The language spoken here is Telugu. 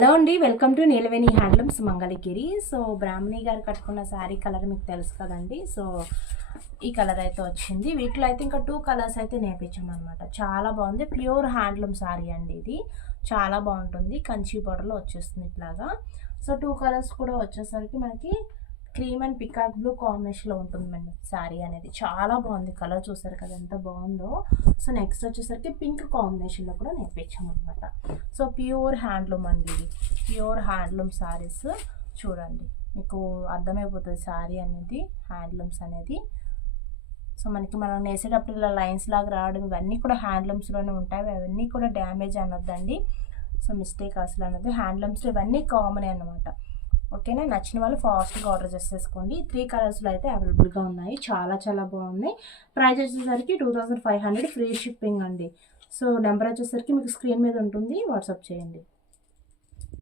హలో అండి, welcome to Neelaveni handlooms Mangalagiri. So Brahmani గారు కట్టుకున్న శారీ కలర్ మీకు తెలుసు కదండి. సో ఈ కలర్ అయితే వచ్చింది. వీటిలో అయితే ఇంకా 2 కలర్స్ అయితే నేర్పించామన్నమాట. చాలా బాగుంది. ప్యూర్ హ్యాండ్లూమ్ శారీ అండి ఇది. చాలా బాగుంటుంది. కంచి బోర్డర్లో వచ్చేస్తుంది ఇట్లాగా. సో 2 కలర్స్ కూడా వచ్చేసరికి మనకి క్రీమ్ అండ్ పికాక్ బ్లూ కాంబినేషన్లో ఉంటుందండి శారీ అనేది. చాలా బాగుంది. కలర్ చూసారు కదా ఎంత బాగుందో. సో నెక్స్ట్ వచ్చేసరికి పింక్ కాంబినేషన్లో కూడా నేర్పించాము అనమాట. సో ప్యూర్ హ్యాండ్లూమ్ అండి ఇది. ప్యూర్ హ్యాండ్లూమ్ శారీస్ చూడండి, మీకు అర్థమైపోతుంది శారీ అనేది హ్యాండ్లూమ్స్ అనేది. సో మనం నేసేటప్పుడు ఇలా లైన్స్ లాగా రావడం ఇవన్నీ కూడా హ్యాండ్లూమ్స్లోనే ఉంటాయి. అవన్నీ కూడా డ్యామేజ్ అనొద్దండి. సో మిస్టేక్ అసలు అన్నది హ్యాండ్లూమ్స్లో ఇవన్నీ కామనే అనమాట. ఓకేనా? నచ్చిన వాళ్ళు ఫాస్ట్గా ఆర్డర్ చేసేసుకోండి. 3 కలర్స్లో అయితే అవైలబుల్గా ఉన్నాయి. చాలా చాలా బాగున్నాయి. ప్రైస్ వచ్చేసరికి 2500 ఫ్రీ షిప్పింగ్ అండి. సో నెంబర్ వచ్చేసరికి మీకు స్క్రీన్ మీద ఉంటుంది, వాట్సాప్ చేయండి.